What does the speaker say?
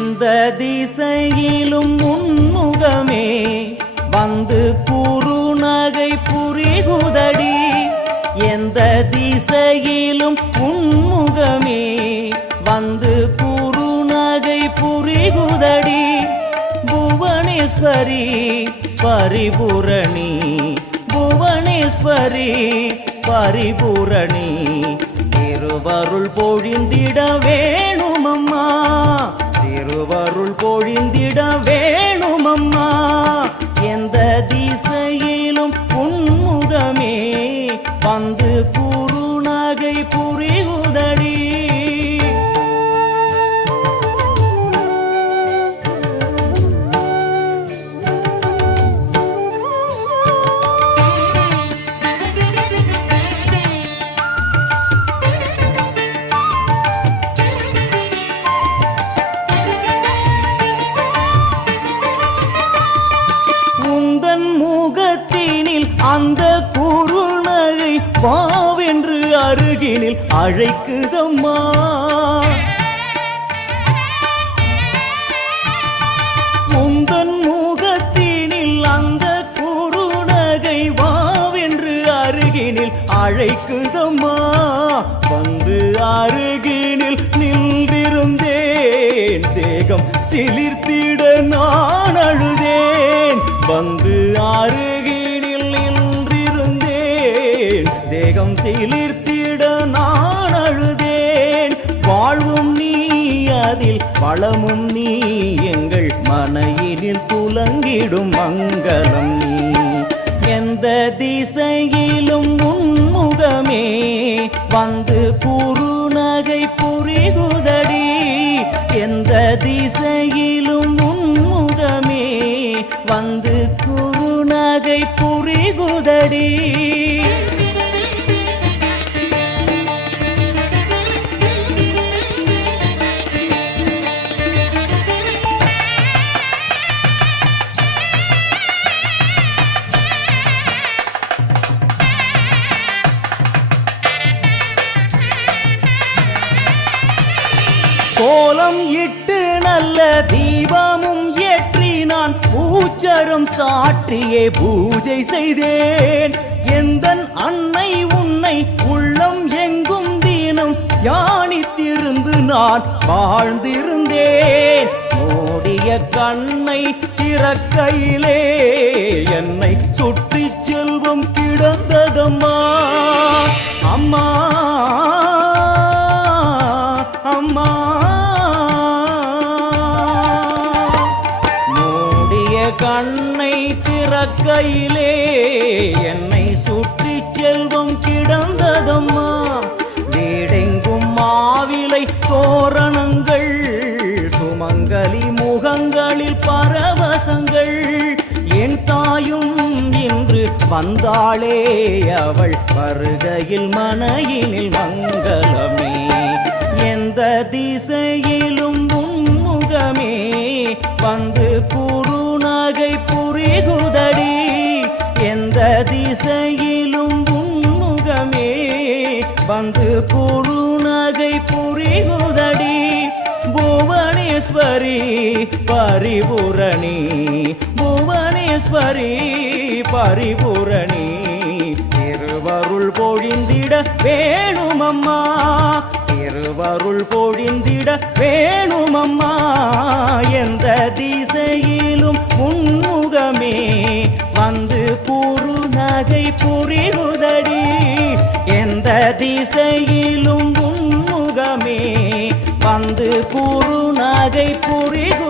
எந்த திசையிலும் உன்முகமே வந்து குறுநகை புரிகுதடி. எந்த திசையிலும் உன்முகமே வந்து குறுநகை புரிகுதடி. புவனேஸ்வரி பரிபூரணி, புவனேஸ்வரி பரிபூரணி, திருவருள் பொழிந்திட வேணுமம்மா, திருவருள் பொழிந்திட வேணுமம்மா. எந்த திசையிலும் உன்முகமே வந்து குறுநகை புரிகுதடி. முகத்தினில் அந்த குறுநகை வாவென்று அருகினில் அழைக்குதம்மா. உந்தன் முகத்தினில் அந்த குறுநகை வாவென்று அருகினில் அழைக்குதம்மா. வந்து அருகினில் நின்றிருந்தேன், தேகம் சிலிர்த்திட நான் அழுதேன். வந்து அருகினில் நின்றிருந்தேன், தேகம் சிலிர்த்திட நான் அழுதேன். வாழ்வும் நீ அதில் வளமும் நீ, எங்கள் மனையினில் துலங்கிடும் மங்களம் நீ. எந்த திசையிலும் உன்முகமே வந்து குறுநகை புரிகுதடி. எந்த திசையிலும் உன்முகமே வந்து குறுநகை புரிகுதடி. கோலம் இட்டு நல்ல தீபமும் ஏற்றி நான் பூச்சரம் சாற்றியே பூஜை செய்தேன். எந்தன் அன்னை உன்னை உள்ளம் எங்கும் தினம் தியானித்திருந்து நான் வாழ்ந்திருந்தேன். மூடிய கண்ணை திறக்கையிலே என்னை சுற்றி செல்வம் கிடந்ததம்மா. அம்மா அம்மா, மூடிய கண்ணை திறக்கையிலே என்னை சுற்றி செல்வம் கிடந்ததம்மா. வீடெங்கும் மாவிலை தோரணங்கள், சுமங்கலி முகங்களில் பரவசங்கள். என் தாயும் இன்று வந்தாளே, அவள் வருகையில் மனையினில் மங்களமே. எந்த திசையிலும் உன்முகமே வந்து குறுநகை புரிகுதடி. எந்த திசையிலும் உன்முகமே வந்து குறுநகை புரிகுதடி. புவனேஸ்வரி பரிபூரணி, புவனேஸ்வரி பரிபூரணி, திருவருள் பொழிந்திட வேணுமம்மா, திருவருள் பொழிந்திட வேணுமம்மா. எந்த திசையிலும் உன்முகமே வந்து குறுநகை புரிகுதடி. எந்த திசையிலும் உன்முகமே வந்து குறுநகை புரிகு